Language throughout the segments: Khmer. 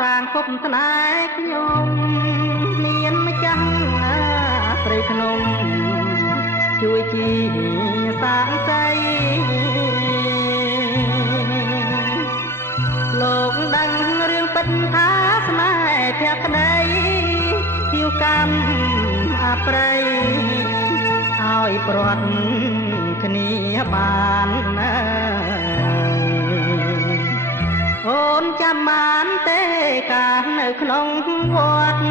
សាងភពស្នេហ៍ខ្ញុំមានម្ចាស់ព្រៃភ្នំជួយជីសាងសីលោកដឹងរឿងពិតថាស្នេហ៍ភក្តីភាវកម្មអប្រ័យឲ្យព្រាត់គ្នាបានអូនចាំបានទេកាលនៅក្នុងវត្ត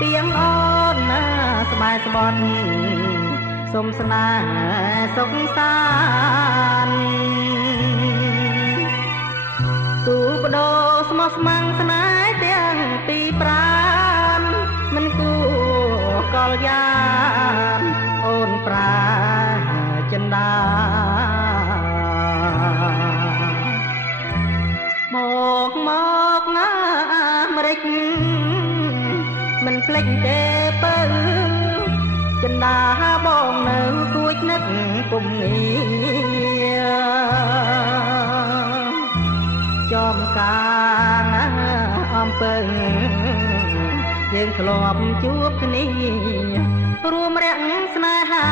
ទៀងអូនស្បែកស្បត់សុំស្នេហ៍សុខសាន្តទូបដោស្មោះស្ម័គ្រស្នេហ៍ទាំងពីរប្រានមិនគួរកលយានអូនប្រាចិន្តាមកណាអាមេរិកមិនភ្លេចទេបើចិន្តាបងនៅគួចនឹកពុំងារចំការអំពើយើងធ្លាប់ជួបគ្នារួមរាក់ស្នេហា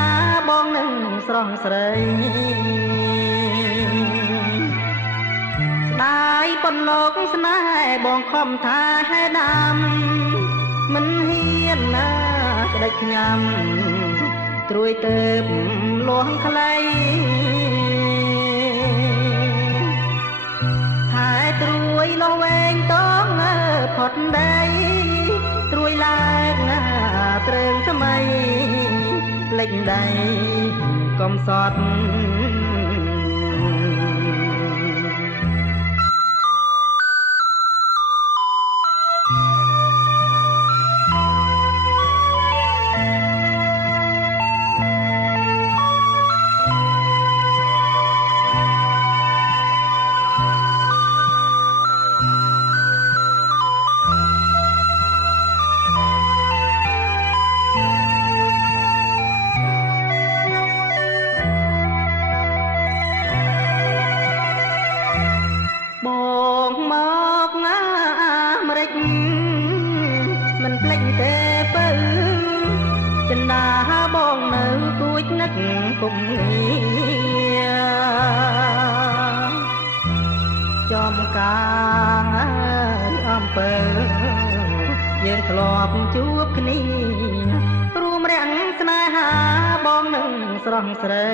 បងនឹងស្រស់ស្រីស្ដាយប៉ុនលោកស្នេហ៍បងខំថាហេដាំមិនហ៊ានណាក្តិចញ៉ាំត្រួយទៅលួងខ្លីហើយត្រួយលោះវែងតងផុតដីត្រួយឡើងណាត្រឹងថ្មីលេចដៃកំសត់មិនភ្លេចទេបើចិន្តាបងនៅគួចនឹកពុំងារចំការអំពើយើងធ្លាប់ជួបគ្នារួមរាំងស្នេហាបងនឹងស្រស់ស្រី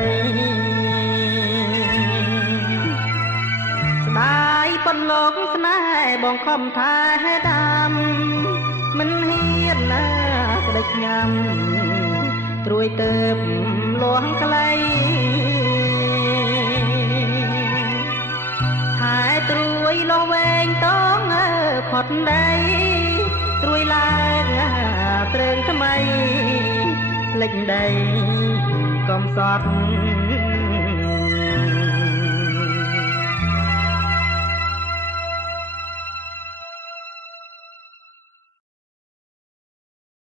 ស្ដាយប៉ុនលោកស្នេហ៍បងខំថាហេដាំមិនហ៊ានណាក្តិចញ៉ាំត្រួយទៅលួងខ្លីហើយត្រួយលោះវែងតងផុតដីត្រួយឡើងត្រឹងថ្មីលេចដីកំសត់